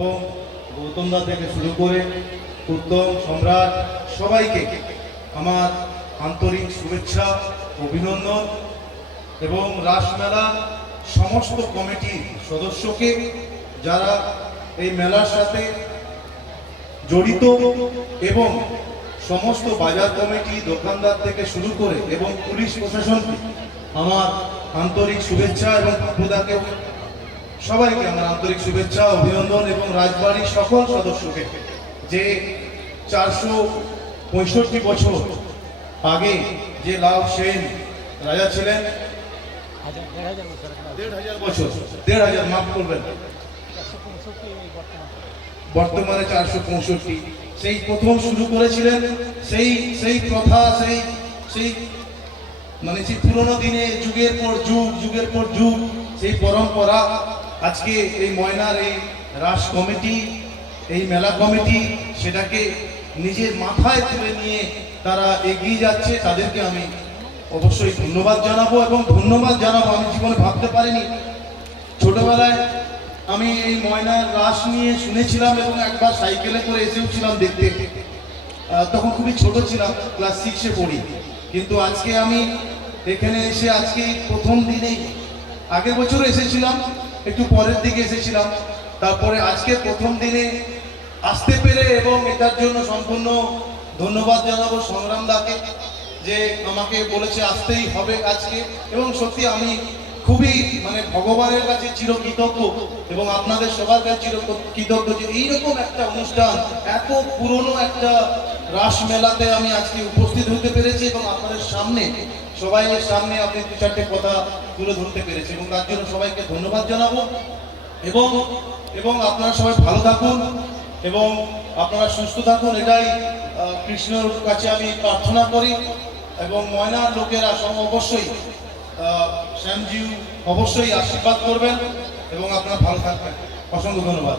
এবং গৌতম দা থেকে শুরু করে উত্তম সম্রাট সবাইকে আমার আন্তরিক শুভেচ্ছা, অভিনন্দন এবং রাসমেলা সমস্ত কমিটির সদস্যকে যারা এই মেলার সাথে জড়িত এবং সমস্ত বাজার কমিটি দোকানদার থেকে শুরু করে এবং পুলিশ প্রশাসনকে আমার আন্তরিক শুভেচ্ছা এবং প্রদাকে সবাইকে আমার আন্তরিক শুভেচ্ছা, অভিনন্দন এবং রাজবাড়ির সকল সদস্যকে যে চারশো পঁয়ষট্টি বছর আগে যে লাভ সেন রাজা ছিলেন দেড় হাজার, মাফ করবেন। বর্তমানে চারশো পঁয়ষট্টি। সেই প্রথম শুরু করেছিলেন, সেই সেই প্রথা, সেই সেই মানে সেই পুরোনো দিনে, যুগের পর যুগ, যুগের পর যুগ, সেই পরম্পরা আজকে এই ময়নার এই রাস কমিটি, এই মেলা কমিটি সেটাকে নিজের মাথায় তুলে নিয়ে তারা এগিয়ে যাচ্ছে। তাদেরকে আমি অবশ্যই ধন্যবাদ জানাব এবং ধন্যবাদ জানাব, আমি জীবনে ভাবতে পারিনি। ছোটবেলায় আমি এই ময়নার রাস নিয়ে শুনেছিলাম এবং একবার সাইকেলে করে এসেও ছিলাম দেখতে। তখন খুবই ছোট ছিলাম, ক্লাস সিক্সে পড়ি। কিন্তু আজকে আমি এখানে এসে আজকে প্রথম দিনেই আগের বছর এসেছিলাম একটু পরের দিকে এসেছিলাম। তারপরে আজকে প্রথম দিনে আসতে পেরে এবং এটার জন্য সম্পূর্ণ ধন্যবাদ জানাব সংগ্রাম দাকে, যে আমাকে বলেছে আসতেই হবে আজকে। এবং সত্যি আমি খুবই মানে ভগবানের কাছে চিরকৃতজ্ঞ এবং আপনাদের সবার কাছে চির কৃতজ্ঞ যে এইরকম একটা অনুষ্ঠান, এত পুরনো একটা রাস মেলাতে আমি আজকে উপস্থিত হতে পেরেছি এবং আপনাদের সামনে সবাইয়ের সামনে আপনি দু চারটে কথা তুলে ধরতে পেরেছি এবং তার জন্য সবাইকে ধন্যবাদ জানাব এবং এবং আপনারা সবাই ভালো থাকুন এবং আপনারা সুস্থ থাকুন, এটাই কৃষ্ণর কাছে আমি প্রার্থনা করি এবং ময়নার লোকেরা অবশ্যই শ্যামজিউ অবশ্যই আশীর্বাদ করবেন এবং আপনারা ভালো থাকবেন। অসংখ্য ধন্যবাদ।